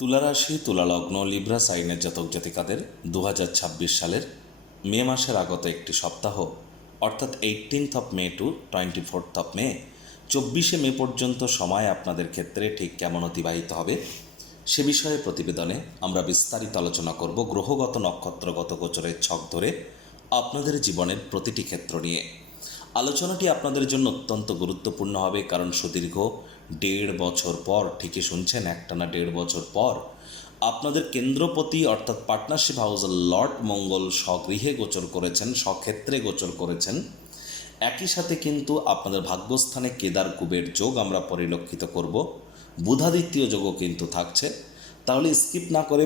তুলা রাশি, তুলা লগ্ন, লিব্রা সাইনের জাতক জাতিকাদের 2026 সালের মে মাসের আগত একটি সপ্তাহ অর্থাৎ 18th মে টু 24th মে 24শে মে পর্যন্ত সময় আপনাদের ক্ষেত্রে ঠিক কেমন অতিবাহিত হবে সে বিষয়ে প্রতিবেদনে আমরা বিস্তারিত আলোচনা করব গ্রহগত নক্ষত্রগত গোচরের ছক ধরে আপনাদের জীবনের প্রতিটি ক্ষেত্র নিয়ে। আলোচনাটি আপনাদের জন্য অত্যন্ত গুরুত্বপূর্ণ হবে, কারণ সুদীর্ঘ 1.5 বছর পর, ঠিকই শুনছেন, একটানা 1.5 বছর পর আপনাদের কেন্দ্রপতি অর্থাৎ পার্টনারশিপ হাউসের লর্ড মঙ্গল স্বগৃহে গোচর করেছেন, স্বক্ষেত্রে গোচর করেছেন। একই সাথে কিন্তু আপনাদের ভাগ্যস্থানে কেদার কুবের যোগ আমরা পরিলক্ষিত করব, বুধাদিত্য যোগও কিন্তু থাকছে। তাহলে স্কিপ না করে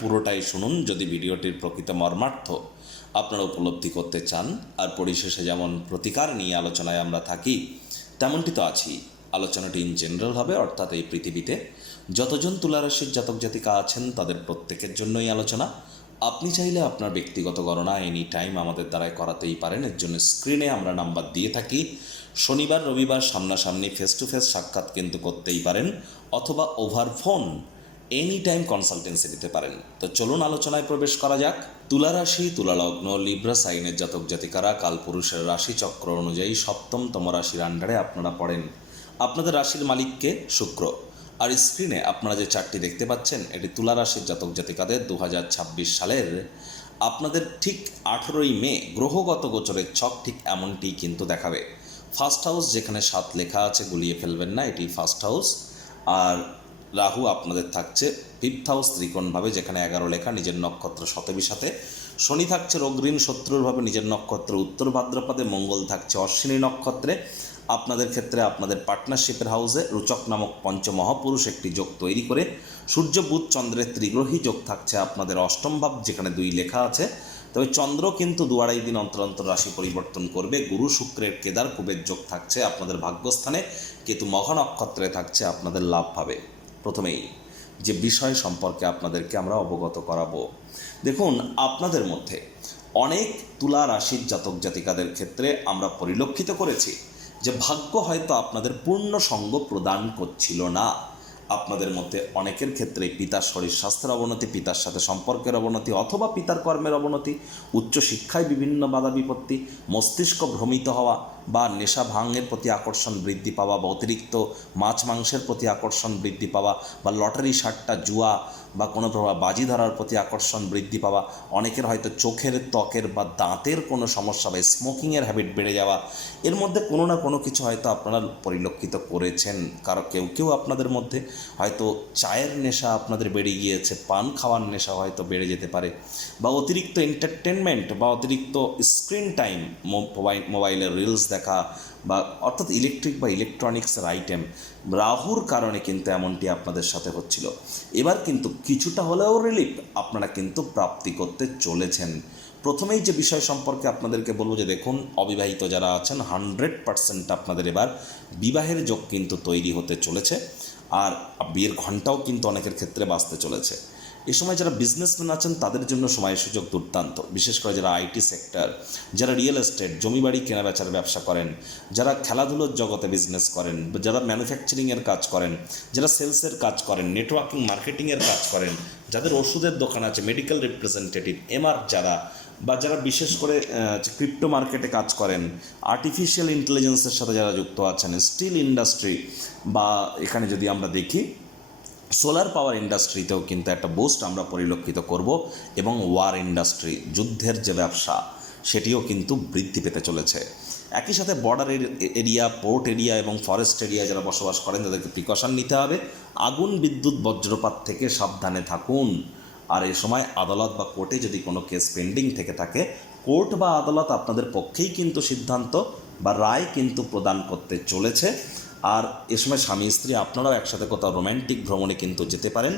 পুরোটাই শুনুন যদি ভিডিওটির প্রকৃত মর্মার্থ আপনারা উপলব্ধি করতে চান। আর পরিশেষে যেমন প্রতিকার নিয়ে আলোচনায় আমরা থাকি, তেমনটি তো আছি। আলোচনাটি ইন জেনারেল হবে, অর্থাৎ এই পৃথিবীতে যতজন তুলারাশির জাতক জাতিকা আছেন তাদের প্রত্যেকের জন্যই আলোচনা। আপনি চাইলে আপনার ব্যক্তিগত গণনা এনি টাইম আমাদের দ্বারাই করাতেই পারেন। এর জন্য স্ক্রিনে আমরা নাম্বার দিয়ে থাকি। শনিবার রবিবার সামনাসামনি ফেস টু ফেস সাক্ষাৎ কিন্তু করতেই পারেন, অথবা over phone any time consultancy দিতে পারেন। তো চলুন আলোচনায় প্রবেশ করা যাক। তুলা রাশি, তুলা লগ্ন, লিব্রা সাইনের জাতক জাতিকারা কালপুরুষের রাশি চক্র অনুযায়ী সপ্তমতম রাশির আন্ডারে আপনারা পড়েন। আপনাদের রাশির মালিককে শুক্র। আর স্ক্রিনে আপনারা যে চারটি দেখতে পাচ্ছেন, এটি তুলা রাশির জাতক জাতিকাদের 2026 সালের আপনাদের ঠিক 18ই মে গ্রহগত গোচরের ছক ঠিক এমনটি কিন্তু দেখাবে। ফার্স্ট হাউস যেখানে 7 লেখা আছে, গুলিয়ে ফেলবেন না, এটি ফার্স্ট হাউস। আর রাহু আপনাদের থাকছে 5th হাউস ত্রিকোণভাবে, যেখানে 11 লেখা, নিজের নক্ষত্র শতবিশাতে। শনি থাকছে অগ্রিম শত্রুরভাবে নিজের নক্ষত্র উত্তর ভাদ্রপদে। মঙ্গল থাকছে অশ্বিনী নক্ষত্রে। আপনাদের ক্ষেত্রে আপনাদের পার্টনারশিপের হাউসে রুচক নামক পঞ্চমহাপুরুষ একটি যোগ তৈরি করে সূর্য বুধ চন্দ্রের ত্রিগ্রহী যোগ থাকছে আপনাদের অষ্টম ভাব, যেখানে 2 লেখা আছে। তবে চন্দ্র কিন্তু 2-2.5 দিন অন্তর অন্তর রাশি পরিবর্তন করবে। গুরু শুক্রের কেদার কুবের যোগ থাকছে আপনাদের ভাগ্যস্থানে। কেতু মঘা নক্ষত্রে থাকছে আপনাদের লাভ পাবে। প্রথমেই যে বিষয় সম্পর্কে আপনাদেরকে আমরা অবগত করাবো, দেখুন, আপনাদের মধ্যে অনেক তুলা রাশির জাতক জাতিকাদের ক্ষেত্রে আমরা পরিলক্ষিত করেছি যে ভাগ্য হয়তো আপনাদের পূর্ণ সঙ্গ প্রদান করছিল না। আপনাদের মধ্যে অনেকের ক্ষেত্রে পিতার শরীর স্বাস্থ্যের অবনতি, পিতার সাথে সম্পর্কের অবনতি, অথবা পিতার কর্মের অবনতি, উচ্চশিক্ষায় বিভিন্ন বাধা বিপত্তি, মস্তিষ্ক ভ্রমিত হওয়া, বা নেশা ভাঙের প্রতি আকর্ষণ বৃদ্ধি পাওয়া, বা অতিরিক্ত মাছ মাংসের প্রতি আকর্ষণ বৃদ্ধি পাওয়া, বা লটারি সাট্টা জুয়া বা কোনো প্রভাব বাজি ধরার প্রতি আকর্ষণ বৃদ্ধি পাওয়া, অনেকের হয়তো চোখের, ত্বকের বা দাঁতের কোনো সমস্যা বা স্মোকিংয়ের হ্যাবিট বেড়ে যাওয়া, এর মধ্যে কোনো না কোনো কিছু হয়তো আপনারা পরিলক্ষিত করেছেন। কারো কেউ কেউ আপনাদের মধ্যে হয়তো চায়ের নেশা আপনাদের বেড়ে গিয়েছে, পান খাওয়ার নেশা হয়তো বেড়ে যেতে পারে, বা অতিরিক্ত এন্টারটেনমেন্ট বা অতিরিক্ত স্ক্রিন টাইম, মোবাইলের রিলস দেখা, বা অর্থাৎ ইলেকট্রিক বা ইলেকট্রনিক্সের আইটেম, রাহুর কারণে কিন্তু এমনটি আপনাদের সাথে হচ্ছিল। এবার কিন্তু কিছুটা হলেও রিলিফ আপনারা কিন্তু প্রাপ্তি করতে চলেছেন। প্রথমেই যে বিষয় সম্পর্কে আপনাদেরকে বলবো যে দেখুন, অবিবাহিত যারা আছেন 100% আপনাদের এবার বিবাহের যোগ কিন্তু তৈরি হতে চলেছে। আর বিয়ের ঘণ্টাও কিন্তু অনেকের ক্ষেত্রে বাজতে চলেছে। এ সময় যারা বিজনেসম্যান আছেন তাদের জন্য সময়ের সুযোগ দুর্দান্ত, বিশেষ করে যারা আইটি সেক্টর, যারা রিয়েল এস্টেট, জমি বাড়ি কেনা বেচার ব্যবসা করেন, যারা খেলাধুলোর জগতে বিজনেস করেন, যারা ম্যানুফ্যাকচারিংয়ের কাজ করেন, যারা সেলসের কাজ করেন, নেটওয়ার্কিং মার্কেটিংয়ের কাজ করেন, যাদের ওষুধের দোকান আছে, মেডিকেল রিপ্রেজেন্টেটিভ, এমআর যারা, বা যারা বিশেষ করে ক্রিপ্টো মার্কেটে কাজ করেন, আর্টিফিশিয়াল ইন্টেলিজেন্সের সাথে যারা যুক্ত আছেন, স্টিল ইন্ডাস্ট্রি, বা এখানে যদি আমরা দেখি সোলার পাওয়ার ইন্ডাস্ট্রিতেও কিন্তু একটা বুস্ট আমরা পরিলক্ষিত করব। এবং ওয়ার ইন্ডাস্ট্রি, যুদ্ধের যে ব্যবসা, সেটিও কিন্তু বৃদ্ধি পেতে চলেছে। একই সাথে বর্ডার এরিয়া, পোর্ট এরিয়া এবং ফরেস্ট এরিয়া যারা বসবাস করেন তাদেরকে প্রিকশন নিতে হবে। আগুন, বিদ্যুৎ, বজ্রপাত থেকে সাবধানে থাকুন। আর এ সময় আদালত বা কোর্টে যদি কোনো কেস পেন্ডিং থেকে থাকে, কোর্ট বা আদালত আপনাদের পক্ষেই কিন্তু সিদ্ধান্ত বা রায় কিন্তু প্রদান করতে চলেছে। আর এ সময় স্বামী স্ত্রী আপনারাও একসাথে কোথাও রোম্যান্টিক ভ্রমণে কিন্তু যেতে পারেন।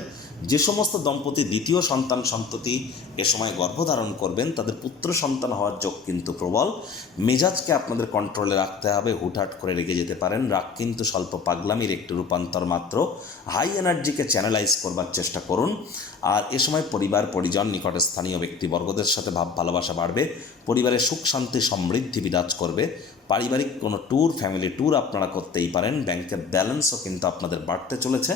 যে সমস্ত দম্পতি দ্বিতীয় সন্ততি এ সময় গর্ভধারণ করবেন, তাদের পুত্র সন্তান হওয়ার যোগ কিন্তু প্রবল। মেজাজকে আপনাদের কন্ট্রোলে রাখতে হবে, হুটহাট করে রেগে যেতে পারেন। রাগ কিন্তু স্বল্প পাগলামির একটি রূপান্তর মাত্র। হাই এনার্জিকে চ্যানেলাইজ করবার চেষ্টা করুন। আর এ সময় পরিবার, পরিজন, নিকটে স্থানীয় ব্যক্তিবর্গদের সাথে ভাব ভালোবাসা বাড়বে। পরিবারে সুখ শান্তি সমৃদ্ধি বিরাজ করবে। পারিবারিক কোনো ট্যুর, ফ্যামিলি ট্যুর আপনারা করতেই পারেন। ব্যাংকের ব্যালেন্সও কিন্তু আপনাদের বাড়তে চলেছে।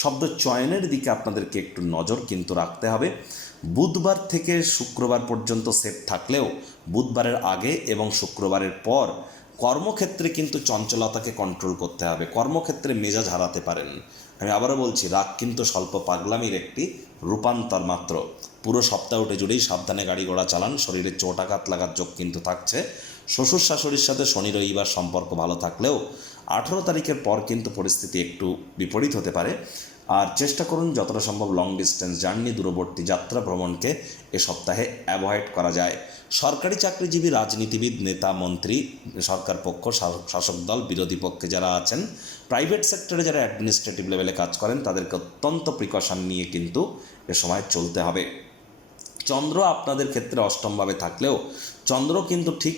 শব্দ চয়নের দিকে আপনাদেরকে একটু নজর কিন্তু রাখতে হবে। বুধবার থেকে শুক্রবার পর্যন্ত সেফ থাকলেও বুধবারের আগে এবং শুক্রবারের পর কর্মক্ষেত্রে কিন্তু চঞ্চলতাকে কন্ট্রোল করতে হবে। কর্মক্ষেত্রে মেজাজ হারাতে পারেন। আমি আবারও বলছি, রাগ কিন্তু স্বল্প পাগলামির একটি রূপান্তর মাত্র। পুরো সপ্তাহটা জুড়েই সাবধানে গাড়ি ঘোড়া চালান। শরীরে চোট আঘাত লাগার যোগ কিন্তু থাকছে। শ্বশুর শাশুড়ির সাথে শনি রবিবার সম্পর্ক ভালো থাকলেও 18 তারিখের পর কিন্তু পরিস্থিতি একটু বিপরীত হতে পারে। আর চেষ্টা করুন যতটা সম্ভব লং ডিস্টেন্স জার্নি, দূরবর্তী যাত্রা ভ্রমণকে এ সপ্তাহে অ্যাভয়েড করা যায়। সরকারি চাকরিজীবী, রাজনীতিবিদ, নেতা, মন্ত্রী, সরকার পক্ষ, শাসক দল, বিরোধী পক্ষে যারা আছেন, প্রাইভেট সেক্টরে যারা অ্যাডমিনিস্ট্রেটিভ লেভেলে কাজ করেন, তাদেরকে অত্যন্ত প্রিকশন নিয়ে কিন্তু এ সময় চলতে হবে। চন্দ্র আপনাদের ক্ষেত্রে অষ্টমভাবে থাকলেও চন্দ্র কিন্তু ঠিক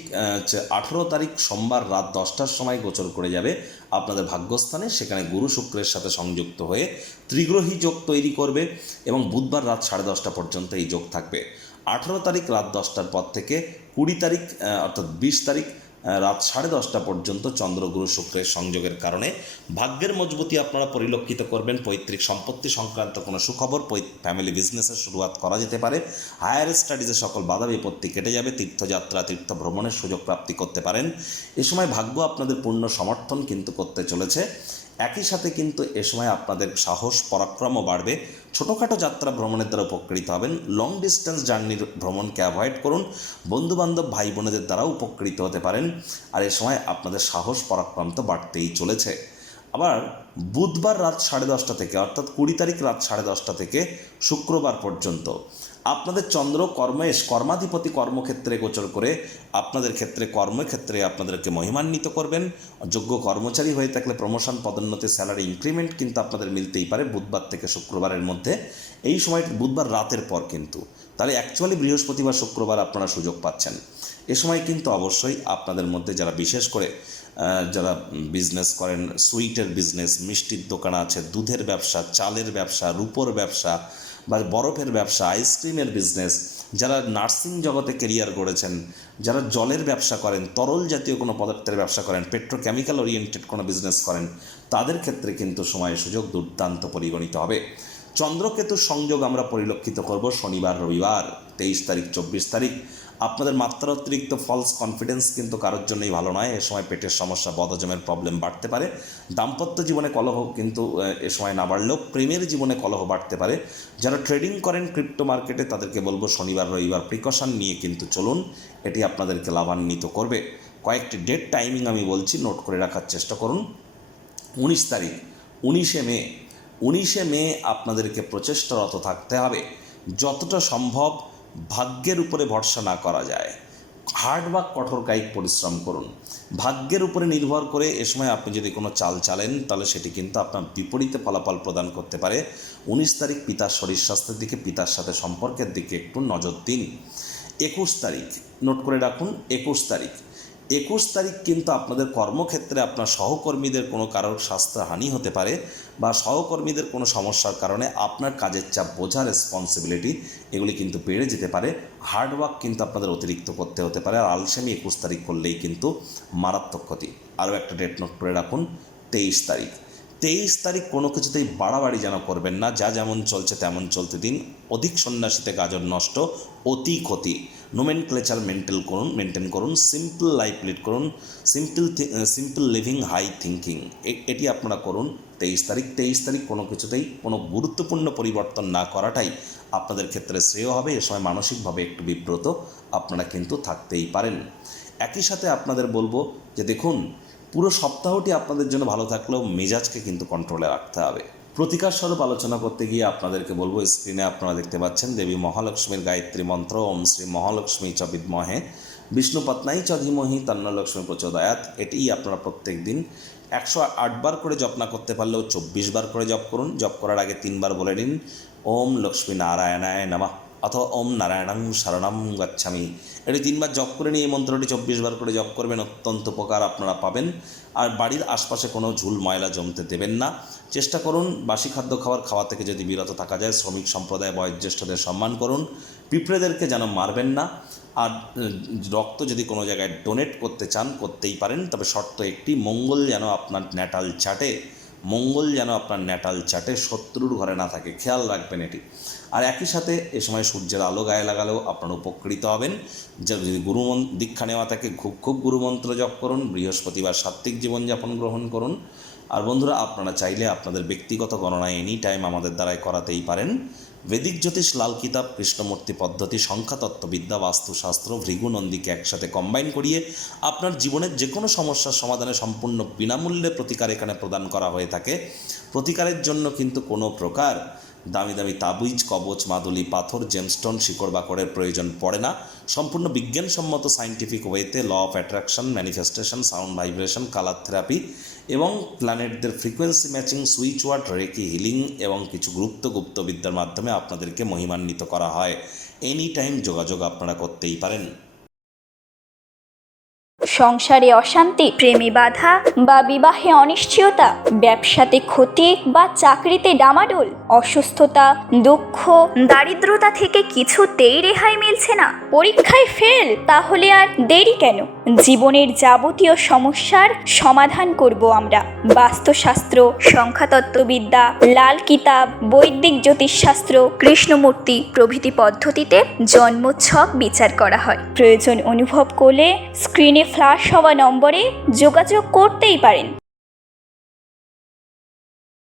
18 তারিখ সোমবার রাত 10টার সময় গোচর করে যাবে আপনাদের ভাগ্যস্থানে। সেখানে গুরু শুক্রের সাথে সংযুক্ত হয়ে ত্রিগ্রহী যোগ তৈরি করবে এবং বুধবার রাত 10:30 পর্যন্ত এই যোগ থাকবে। 18 তারিখ রাত 10টার পর থেকে 20 তারিখ অর্থাৎ 20 তারিখ রাত 10:30 পর্যন্ত চন্দ্র গুরু শুক্রের সংযোগের কারণে ভাগ্যের মজবুতি আপনারা পরিলক্ষিত করবেন। পৈতৃক সম্পত্তি সংক্রান্ত কোনো সুখবর, ফ্যামিলি বিজনেসের শুরুয়াত করা যেতে পারে। হায়ার স্টাডিজে সকল বাধা বিপত্তি কেটে যাবে। তীর্থযাত্রা, তীর্থ ভ্রমণের সুযোগ প্রাপ্তি করতে পারেন। এ সময় ভাগ্য আপনাদের পূর্ণ সমর্থন কিন্তু করতে চলেছে। একই সাথে কিন্তু এ সময় আপনাদের সাহস পরাক্রমও বাড়বে। ছোটোখাটো যাত্রা ভ্রমণের দ্বারা উপকৃত হবেন। লং ডিস্টেন্স জার্নির ভ্রমণকে অ্যাভয়েড করুন। বন্ধুবান্ধব, ভাই বোনেদের দ্বারাও উপকৃত হতে পারেন। আর এ সময় আপনাদের সাহস পরাক্রম তো বাড়তেই চলেছে। আবার বুধবার রাত 10:30 থেকে অর্থাৎ 20 তারিখ রাত 10:30 থেকে শুক্রবার পর্যন্ত আপনাদের চন্দ্র কর্মাধিপতি কর্মক্ষেত্রে গোচর করে আপনাদের ক্ষেত্রে কর্মক্ষেত্রে আপনাদেরকে মহিমান্বিত করবেন। যোগ্য কর্মচারী হয়ে থাকলে প্রমোশন, পদোন্নতি, স্যালারি ইনক্রিমেন্ট কিন্তু আপনাদের মিলতেই পারে বুধবার থেকে শুক্রবারের মধ্যে। এই সময়টি বুধবার রাতের পর কিন্তু, তাহলে অ্যাকচুয়ালি বৃহস্পতিবার শুক্রবার আপনারা সুযোগ পাচ্ছেন। এ সময় কিন্তু অবশ্যই আপনাদের মধ্যে যারা বিশেষ করে যারা বিজনেস করেন, সুইটের বিজনেস, মিষ্টির দোকান আছে, দুধের ব্যবসা, চালের ব্যবসা, রূপোর ব্যবসা বা বরফের ব্যবসা, আইসক্রিমের বিজনেস, যারা নার্সিং জগতে কেরিয়ার গড়েছেন, যারা জলের ব্যবসা করেন, তরল জাতীয় কোনো পদার্থের ব্যবসা করেন, পেট্রোকেমিক্যাল ওরিয়েন্টেড কোনো বিজনেস করেন, তাদের ক্ষেত্রে কিন্তু সময় সুযোগ দুর্দান্ত পরিগণিত হবে। চন্দ্রকেতুর সংযোগ আমরা পরিলক্ষিত করব শনিবার রবিবার 23 তারিখ 24 তারিখ। আপনাদের মাত্রা অতিরিক্ত ফলস কনফিডেন্স কিন্তু কারোর জন্যই ভালো নয়। এ সময় পেটের সমস্যা, বদহজমের প্রবলেম বাড়তে পারে। দাম্পত্য জীবনে কলহ কিন্তু এ সময় না বাড়লেও প্রেমের জীবনে কলহ বাড়তে পারে। যারা ট্রেডিং করেন ক্রিপ্টো মার্কেটে, তাদেরকে বলবো শনিবার রবিবার প্রিকশন নিয়ে কিন্তু চলুন, এটি আপনাদেরকে লাভান্বিত করবে। কয়েকটি ডেট টাইমিং আমি বলছি, নোট করে রাখার চেষ্টা করুন। 19 তারিখ, 19শে মে আপনাদেরকে প্রচেষ্টারত থাকতে হবে যতটা সম্ভব ভাগ্যের উপরে ভরসা না করা যায়। হার্ড ওয়ার্ক, কঠোর কায়িক পরিশ্রম করুন। ভাগ্যের উপরে নির্ভর করে এ সময় আপনি যদি কোনো চাল চালেন, তাহলে সেটি কিন্তু আপনার বিপরীতে ফলাফল প্রদান করতে পারে। 19 তারিখ পিতার শরীর স্বাস্থ্যের দিকে, পিতার সাথে সম্পর্কের দিকে একটু নজর দিন। 21 তারিখ, নোট করে রাখুন, 21 তারিখ কিন্তু আপনাদের কর্মক্ষেত্রে আপনার সহকর্মীদের কোনো কারোর স্বাস্থ্যহানি হতে পারে বা সহকর্মীদের কোনো সমস্যার কারণে আপনার কাজের চাপ, বোঝা, রেসপন্সিবিলিটি এগুলি কিন্তু বেড়ে যেতে পারে। হার্ডওয়ার্ক কিন্তু আপনাদের অতিরিক্ত করতে হতে পারে। আর আলসেমি 21 তারিখ করলেই কিন্তু মারাত্মক ক্ষতি। আরও একটা ডেট নোট করে রাখুন, 23 তারিখ কোনো কিছুতেই বাড়াবাড়ি যেন করবেন না। যা যেমন চলছে তেমন চলতে দিন। অধিক সন্ন্যাসীতে গাজর নষ্ট, অতি ক্ষতি। নোমেনক্লেচার মেনটেন করুন। সিম্পল লাইফ লিড করুন। সিম্পল লিভিং, হাই থিঙ্কিং, এটি আপনারা করুন। 23 তারিখ কোনো কিছুতেই কোনো গুরুত্বপূর্ণ পরিবর্তন না করাটাই আপনাদের ক্ষেত্রে শ্রেয় হবে। এ সময় মানসিকভাবে একটু বিব্রত আপনারা কিন্তু থাকতেই পারেন। একই সাথে আপনাদের বলবো যে দেখুন, পুরো সপ্তাহটি আপনাদের জন্য ভালো থাকলেও মেজাজকে কিন্তু কন্ট্রোলে রাখতে হবে। প্রতিকার স্বরূপ আলোচনা করতে গিয়ে আপনাদেরকে বলবো, স্ক্রিনে আপনারা দেখতে পাচ্ছেন দেবী মহালক্ষ্মীর গায়ত্রী মন্ত্র, ওম শ্রী মহালক্ষ্মী চ বিদ্মহে বিষ্ণুপত্নাই চ ধীমহি তন্ন লক্ষ্মী প্রচোদয়াৎ। এটিই আপনারা প্রত্যেক দিন 108 বার করে জপ না করতে পারলেও 24 বার করে জপ করুন। জপ করার আগে 3 বার বলে নিন ওম লক্ষ্মী নারায়ণায় নমঃ অথবা ওম নারায়ণং শরণং গচ্ছামি। এটি 3 বার জপ করে নিয়ে এই মন্ত্রটি 24 বার করে জপ করবেন, অত্যন্ত উপকার আপনারা পাবেন। আর বাড়ির আশপাশে কোনো ঝুল ময়লা জমতে দেবেন না। চেষ্টা করুন বাসি খাদ্য খাওয়া থেকে যদি বিরত থাকা যায়। শ্রমিক সম্প্রদায়, বয়োজ্যেষ্ঠদের সম্মান করুন। পিঁপড়েদেরকে যেন মারবেন না। আর রক্ত যদি কোনো জায়গায় ডোনেট করতে চান করতেই পারেন, তবে শর্ত একটি, মঙ্গল যেন আপনার ন্যাটাল চার্টে মঙ্গল যেন আপনার ন্যাটাল চার্টে শত্রুর ঘরে না থাকে, খেয়াল রাখবেন এটি। আর একই সাথে এ সময় সূর্যের আলো গায়ে লাগালেও আপনারা উপকৃত হবেন। যদি দীক্ষা নেওয়া থাকে খুব গুরুমন্ত্র জপ করুন, বৃহস্পতিবার সাত্ত্বিক জীবনযাপন গ্রহণ করুন। আর বন্ধুরা, আপনারা চাইলে আপনাদের ব্যক্তিগত গণনা এনি টাইম আমাদের দ্বারাই করাতেই পারেন। বৈদিক জ্যোতিষ, লাল কিতাব, কৃষ্ণমূর্তি পদ্ধতি, সংখ্যাতত্ত্ববিদ্যা, বাস্তুশাস্ত্র, ভৃগুনন্দীকে একসাথে কম্বাইন করিয়ে আপনার জীবনের যে কোনো সমস্যার সমাধানে সম্পূর্ণ বিনামূল্যে প্রতিকার এখানে প্রদান করা হয়ে থাকে। প্রতিকারের জন্য কিন্তু কোনো প্রকার দামি দামি তাবিজ, কবচ, মাদুলি, পাথর, জেমস্টোন, শিকড় বাকড়ের প্রয়োজন পড়ে না। সম্পূর্ণ বিজ্ঞানসম্মত সায়েন্টিফিক ওয়েতে law of attraction, manifestation, sound vibration, colour therapy এবং প্ল্যানেটদের frequency matching, switch word, reiki healing এবং কিছু গুপ্তবিদ্যার মাধ্যমে আপনাদেরকে মহিমান্বিত করা হয়। এনি টাইম যোগাযোগ আপনারা করতেই পারেন। সংসারে অশান্তি, প্রেমে বাধা বা বিবাহে অনিশ্চয়তা, ব্যবসাতে ক্ষতি বা চাকরিতে ডামাডোল, অসুস্থতা, দুঃখ, দারিদ্রতা থেকে কিছুতেই রেহাই মিলছে না, পরীক্ষায় ফেল, তাহলে আর দেরি কেন? জীবনের যাবতীয় সমস্যার সমাধান করব আমরা। বাস্তুশাস্ত্র, সংখ্যাতত্ত্ববিদ্যা, লাল কিতাব, বৈদিক জ্যোতিষশাস্ত্র, কৃষ্ণমূর্তি প্রভৃতি পদ্ধতিতে জন্মছক বিচার করা হয়। প্রয়োজন অনুভব করলে স্ক্রিনে ফ্ল্যাশ হওয়া নম্বরে যোগাযোগ করতেই পারেন।